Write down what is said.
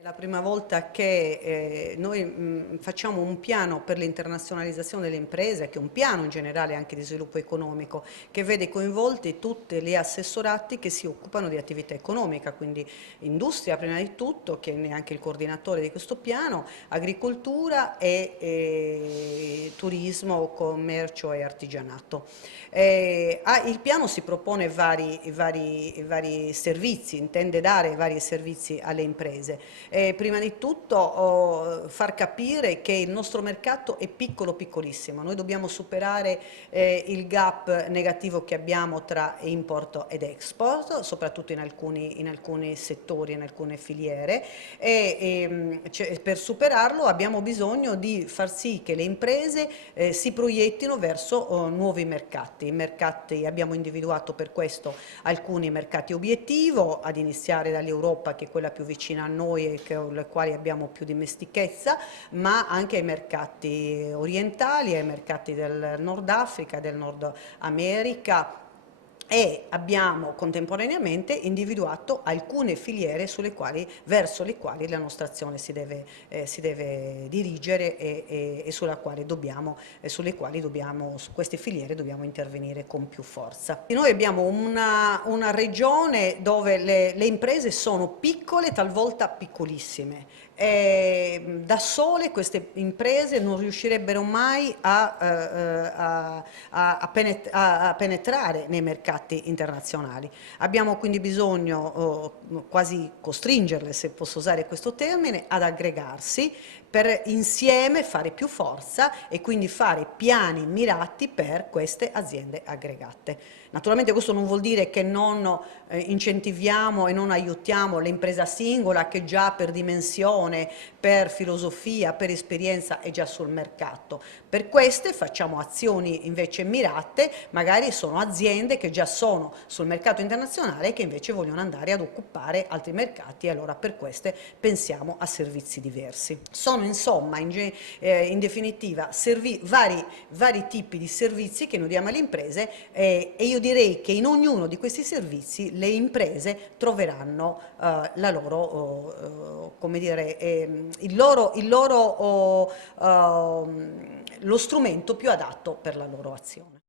È la prima volta che noi facciamo un piano per l'internazionalizzazione delle imprese, che è un piano in generale anche di sviluppo economico, che vede coinvolti tutti gli assessorati che si occupano di attività economica, quindi industria prima di tutto, che è anche il coordinatore di questo piano, agricoltura e turismo, commercio e artigianato. Il piano si propone vari servizi, intende dare vari servizi alle imprese. Prima di tutto far capire che il nostro mercato è piccolo, piccolissimo. Noi dobbiamo superare il gap negativo che abbiamo tra import ed export, soprattutto in alcuni settori, in alcune filiere, per superarlo abbiamo bisogno di far sì che le imprese si proiettino verso nuovi mercati. Abbiamo individuato per questo alcuni mercati obiettivo, ad iniziare dall'Europa, che è quella più vicina a noi e con le quali abbiamo più dimestichezza, ma anche ai mercati orientali, ai mercati del Nord Africa, del Nord America, e abbiamo contemporaneamente individuato alcune filiere verso le quali la nostra azione si deve dirigere e sulle quali su queste filiere dobbiamo intervenire con più forza. E noi abbiamo una regione dove le imprese sono piccole, talvolta piccolissime. Da sole queste imprese non riuscirebbero mai a penetrare nei mercati internazionali. Abbiamo quindi bisogno, quasi costringerle, se posso usare questo termine, ad aggregarsi per insieme fare più forza e quindi fare piani mirati per queste aziende aggregate. Naturalmente questo non vuol dire che non incentiviamo e non aiutiamo l'impresa singola, che già per dimensione, per filosofia, per esperienza è già sul mercato. Per queste facciamo azioni invece mirate, magari sono aziende che già sono sul mercato internazionale e che invece vogliono andare ad occupare altri mercati, e allora per queste pensiamo a servizi diversi. Sono insomma in definitiva vari tipi di servizi che noi diamo alle imprese, e io direi che in ognuno di questi servizi le imprese troveranno la loro, come dire, lo strumento più adatto per la loro azione.